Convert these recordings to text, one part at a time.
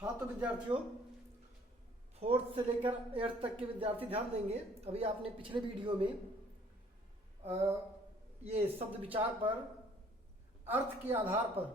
हाँ तो विद्यार्थियों, फोर्थ से लेकर 8th तक के विद्यार्थी ध्यान देंगे। अभी आपने पिछले वीडियो में ये शब्द विचार पर अर्थ के आधार पर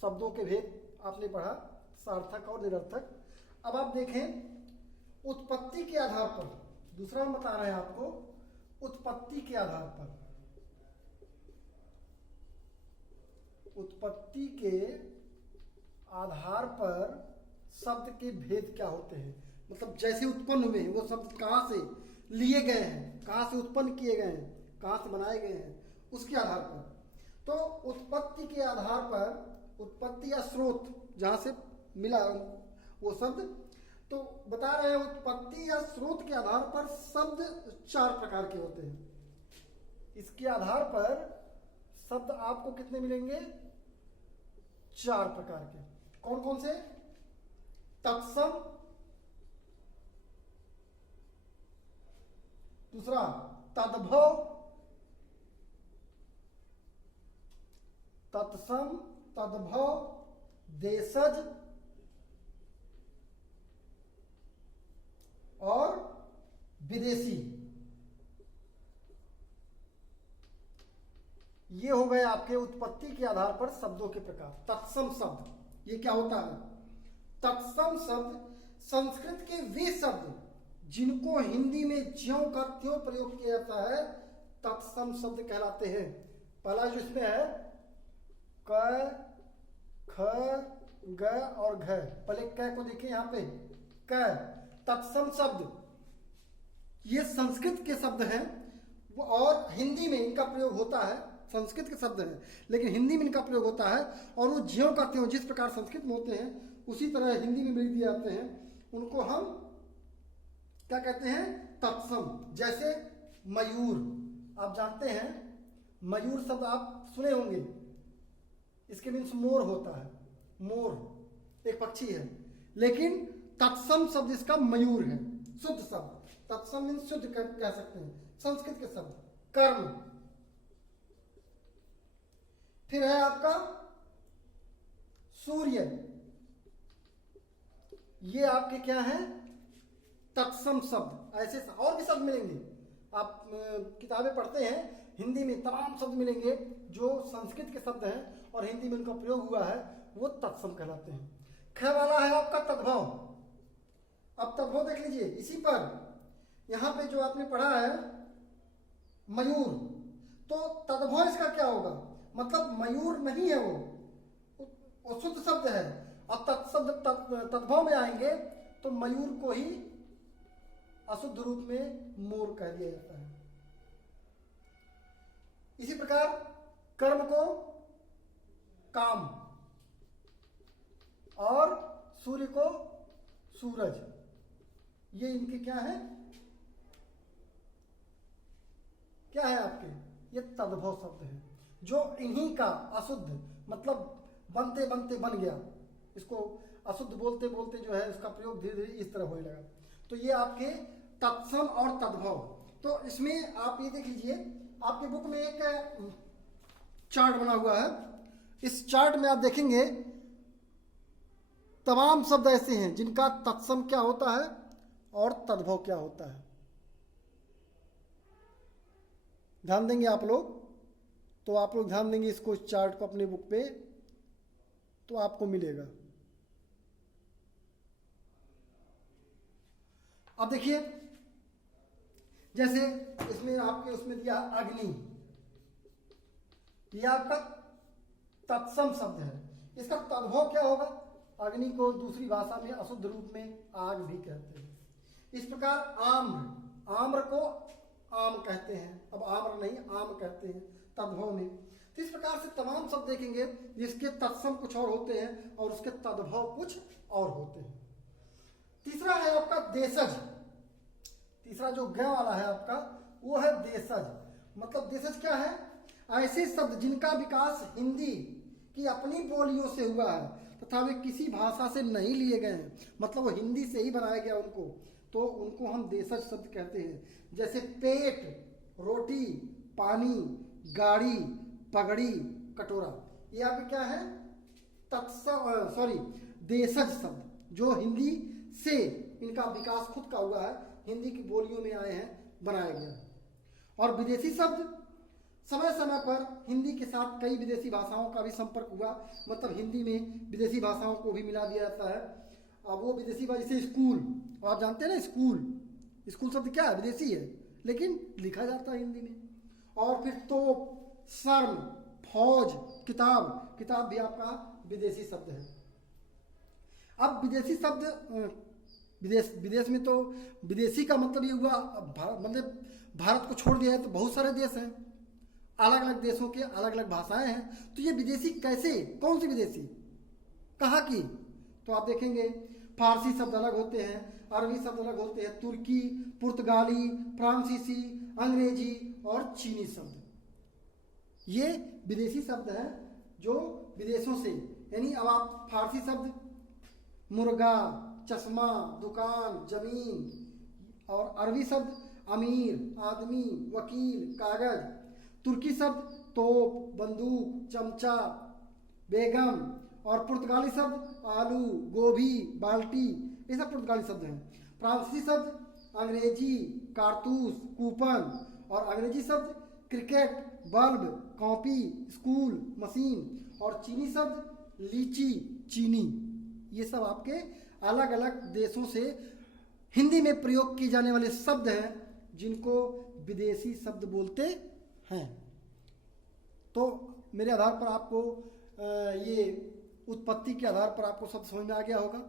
शब्दों के भेद आपने पढ़ा, सार्थक और निरर्थक। अब आप देखें उत्पत्ति के आधार पर, दूसरा हम बता रहे हैं आपको, उत्पत्ति के आधार पर, उत्पत्ति के आधार पर शब्द के भेद क्या होते हैं। मतलब जैसे उत्पन्न हुए वो शब्द कहाँ से लिए गए हैं, कहाँ से उत्पन्न किए गए हैं, कहाँ से बनाए गए हैं, उसके आधार पर। तो उत्पत्ति के आधार पर, उत्पत्ति या स्रोत जहाँ से मिला वो शब्द, तो बता रहे हैं उत्पत्ति या स्रोत के आधार पर शब्द 4 प्रकार के होते हैं। इसके आधार पर शब्द आपको कितने मिलेंगे? 4 प्रकार के। कौन कौन से? तत्सम, दूसरा तद्भव, तत्सम, तद्भव, देशज और विदेशी। ये हो गए आपके उत्पत्ति के आधार पर शब्दों के प्रकार। तत्सम शब्द ये क्या होता है? तत्सम शब्द संस्कृत के वे शब्द जिनको हिंदी में ज्यों का त्यों प्रयोग किया जाता है, तत्सम शब्द कहलाते हैं। पहला जो इसमें है क, ख, ग और घ। पहले क को देखिए यहाँ पे, क तत्सम शब्द, ये संस्कृत के शब्द हैं और हिंदी में इनका प्रयोग होता है। संस्कृत के शब्द हैं लेकिन हिंदी में इनका प्रयोग होता है और वो ज्यों का त्यों, जिस प्रकार संस्कृत में होते हैं उसी तरह हिंदी में लिख दिए जाते हैं। उनको हम क्या कहते हैं? तत्सम। जैसे मयूर, आप जानते हैं मयूर शब्द आप सुने होंगे, इसके मीन्स मोर होता है। मोर एक पक्षी है, लेकिन तत्सम शब्द इसका मयूर है, शुद्ध शब्द। तत्सम मीन्स शुद्ध कह सकते हैं, संस्कृत के शब्द। कर्म, फिर है आपका सूर्य, ये आपके क्या है? तत्सम शब्द। ऐसे और भी शब्द मिलेंगे, आप किताबें पढ़ते हैं हिंदी में तमाम शब्द मिलेंगे जो संस्कृत के शब्द हैं और हिंदी में उनका प्रयोग हुआ है, वो तत्सम कहलाते हैं। ख वाला है आपका तद्भव। अब तद्भव देख लीजिए, इसी पर यहां पे जो आपने पढ़ा है मयूर, तो तद्भव इसका क्या होगा? मतलब मयूर नहीं है, वो शुद्ध शब्द है। और तत्शब्द तद्भव में आएंगे तो मयूर को ही अशुद्ध रूप में मोर कह दिया जाता है। इसी प्रकार कर्म को काम और सूर्य को सूरज, ये इनके क्या है? क्या है आपके? ये तद्भव शब्द है जो इन्हीं का अशुद्ध, मतलब बनते बनते बन गया, इसको अशुद्ध बोलते बोलते जो है उसका प्रयोग धीरे धीरे इस तरह होने लगा। तो ये आपके तत्सम और तद्भव। तो इसमें आप ये देख लीजिए, आपके बुक में एक चार्ट बना हुआ है। इस चार्ट में आप देखेंगे तमाम शब्द ऐसे हैं जिनका तत्सम क्या होता है और तद्भव क्या होता है। ध्यान देंगे आप लोग, तो आप लोग ध्यान देंगे इसको, इस चार्ट को अपने बुक पे, तो आपको मिलेगा। अब देखिए, जैसे इसमें आपके उसमें दिया अग्नि, यह आपका तत्सम शब्द है। इसका तद्भव क्या होगा? अग्नि को दूसरी भाषा में अशुद्ध रूप में आग भी कहते हैं। इस प्रकार आम्र, आम्र को आम कहते हैं, अब आम्र नहीं आम कहते हैं तद्भव में। तो इस प्रकार से तमाम शब्द देखेंगे जिसके तत्सम कुछ और होते हैं और उसके तद्भव कुछ और होते हैं। तीसरा है आपका देशज। तीसरा जो ग वाला है आपका, वो है देशज। मतलब देशज क्या है? ऐसे शब्द जिनका विकास हिंदी की अपनी बोलियों से हुआ है तथा वे किसी भाषा से नहीं लिए गए हैं, मतलब वो हिंदी से ही बनाया गया उनको, तो उनको हम देशज शब्द कहते हैं। जैसे पेट, रोटी, पानी, गाड़ी, पगड़ी, कटोरा, ये आपके क्या है? देशज शब्द, जो हिंदी से इनका विकास खुद का हुआ है, हिंदी की बोलियों में आए हैं, बनाया गया। और विदेशी शब्द, समय समय पर हिंदी के साथ कई विदेशी भाषाओं का भी संपर्क हुआ, मतलब हिंदी में विदेशी भाषाओं को भी मिला दिया जाता है। अब वो विदेशी भाषा, जैसे स्कूल, आप जानते हैं ना, स्कूल शब्द क्या है, विदेशी है, लेकिन लिखा जाता है हिंदी में। और फिर तोप, शर्म, फौज, किताब भी आपका विदेशी शब्द है। अब विदेशी शब्द विदेश में तो विदेशी का मतलब ये हुआ, मतलब भारत को छोड़ दिया है तो बहुत सारे देश हैं, अलग अलग देशों के अलग अलग भाषाएं हैं। तो ये विदेशी कैसे, कौन सी विदेशी, कहाँ की? तो आप देखेंगे फारसी शब्द अलग होते हैं, अरबी शब्द अलग होते हैं, तुर्की, पुर्तगाली, फ्रांसीसी, अंग्रेजी और चीनी शब्द, ये विदेशी शब्द हैं जो विदेशों से, यानी अब आप फारसी शब्द मुर्गा, चश्मा, दुकान, जमीन, और अरबी शब्द अमीर, आदमी, वकील, कागज, तुर्की शब्द तोप, बंदूक, चमचा, बेगम, और पुर्तगाली शब्द आलू, गोभी, बाल्टी, ये सब पुर्तगाली शब्द हैं। फ्रांसीसी शब्द अंग्रेजी, कारतूस, कूपन, और अंग्रेजी शब्द cricket, bulb, copy, school, machine, और चीनी शब्द लीची, चीनी। ये सब आपके अलग अलग देशों से हिंदी में प्रयोग किए जाने वाले शब्द हैं, जिनको विदेशी शब्द बोलते हैं। तो मेरे आधार पर आपको ये उत्पत्ति के आधार पर आपको शब्द समझ में आ गया होगा,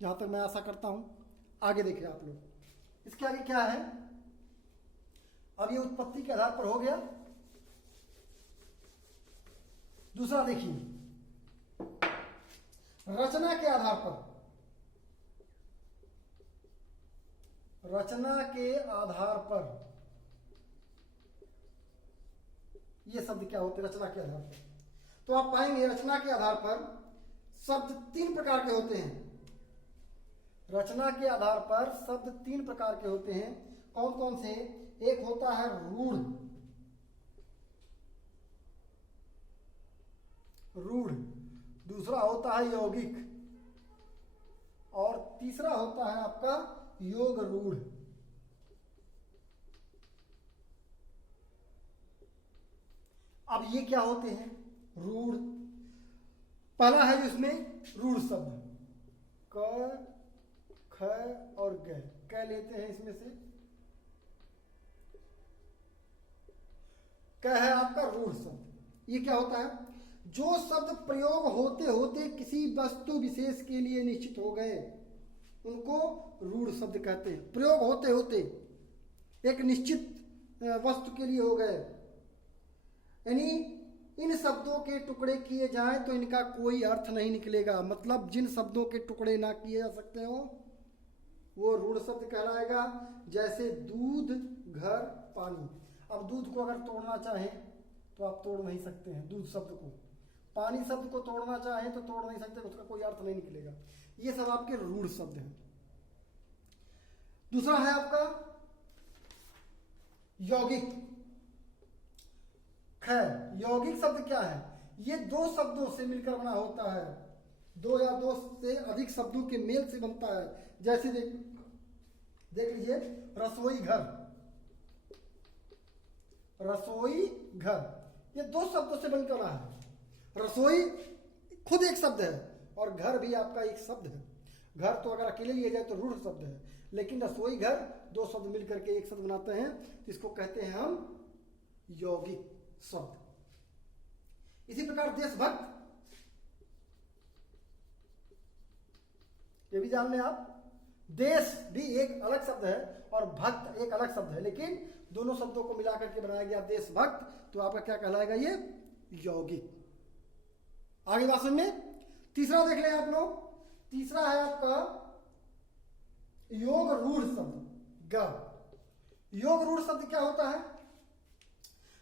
जहाँ तक मैं आशा करता हूँ। आगे देखिए आप लोग, इसके आगे क्या है। अब ये उत्पत्ति के आधार पर हो गया। दूसरा देखिए, रचना के आधार पर, रचना के आधार पर ये शब्द क्या होते हैं, रचना के आधार पर। तो आप पाएंगे रचना के आधार पर शब्द 3 प्रकार के होते हैं। रचना के आधार पर शब्द 3 प्रकार के होते हैं। कौन कौन से? एक होता है रूढ़, दूसरा होता है यौगिक, और तीसरा होता है आपका योग रूढ़। अब ये क्या होते हैं? रूढ़, पहला है जिसमें रूढ़ शब्द, क, ख और ग, क लेते हैं इसमें से, क है आपका रूढ़ शब्द। ये क्या होता है? जो शब्द प्रयोग होते होते किसी वस्तु विशेष के लिए निश्चित हो गए, उनको रूढ़ शब्द कहते हैं। प्रयोग होते होते एक निश्चित वस्तु के लिए हो गए, यानी इन शब्दों के टुकड़े किए जाएं तो इनका कोई अर्थ नहीं निकलेगा। मतलब जिन शब्दों के टुकड़े ना किए जा सकते हो वो रूढ़ शब्द कहलाएगा। जैसे दूध, घर, पानी। अब दूध को अगर तोड़ना चाहें तो आप तोड़ नहीं सकते हैं दूध शब्द को। पानी शब्द को तोड़ना चाहें तो तोड़ नहीं सकते, उसका कोई अर्थ नहीं निकलेगा। ये सब आपके रूढ़ शब्द हैं। दूसरा है आपका यौगिक। खैर, यौगिक शब्द क्या है? ये 2 शब्दों से मिलकर बना होता है, 2 या 2 से अधिक शब्दों के मेल से बनता है। जैसे देख लीजिए, रसोई घर, रसोई घर, ये 2 शब्दों से बनकर बना है। रसोई खुद एक शब्द है और घर भी आपका एक शब्द है। घर तो अगर अकेले लिए जाए तो रूढ़ शब्द है, लेकिन रसोई घर 2 शब्द मिलकर के एक शब्द बनाते हैं, इसको कहते हैं हम यौगिक शब्द। इसी प्रकार देशभक्त, ये भी जान लें आप, देश भी एक अलग शब्द है और भक्त एक अलग शब्द है, लेकिन दोनों शब्दों को मिलाकर के बनाया गया देशभक्त। तो आपका क्या कहलाएगा? ये यौगिक। आगे बात में तीसरा देख लें आप लोग। तीसरा है आपका योग रूढ़ शब्द, ग। योग रूढ़ शब्द क्या होता है?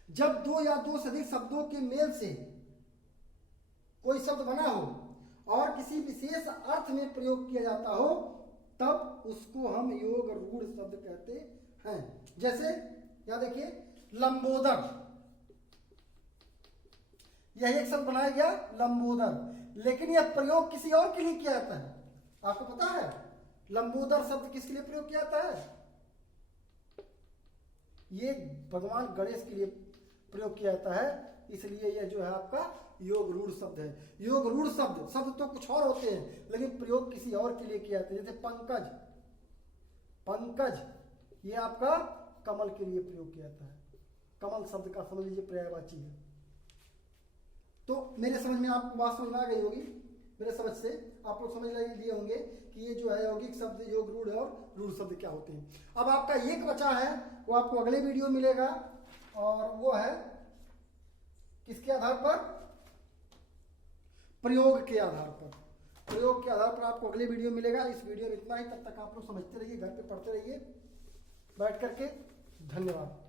जब 2 या 2 से अधिक शब्दों के मेल से कोई शब्द बना हो और किसी विशेष अर्थ में प्रयोग किया जाता हो, तब उसको हम योग रूढ़ शब्द कहते हैं। जैसे यहां देखिए, लंबोदर, यह एक शब्द बनाया गया लंबोदर। लेकिन यह प्रयोग किसी और के लिए किया जाता है। आपको पता है लंबोदर शब्द किसके लिए प्रयोग किया जाता है? ये भगवान गणेश के लिए प्रयोग किया जाता है, इसलिए यह जो है आपका योग रूढ़ शब्द है। योग रूढ़ शब्द, शब्द तो कुछ और होते हैं लेकिन प्रयोग किसी और के लिए किया जाता है। जैसे पंकज, पंकज ये आपका कमल के लिए प्रयोग किया जाता है। कमल शब्द का समझ लीजिए पर्यायवाची है। तो मेरे समझ में आपको बात समझ में आ गई होगी, मेरे समझ से आप लोग समझ लिए होंगे कि ये जो है यौगिक शब्द, योग रूढ़ और रूढ़ शब्द क्या होते हैं। अब आपका एक बचा है वो आपको अगले वीडियो मिलेगा, और वो है किसके आधार पर? प्रयोग के आधार पर। प्रयोग के आधार पर आपको अगले वीडियो मिलेगा। इस वीडियो में इतना ही, तब तक आप लोग समझते रहिए, घर पे पढ़ते रहिए बैठ करके। धन्यवाद।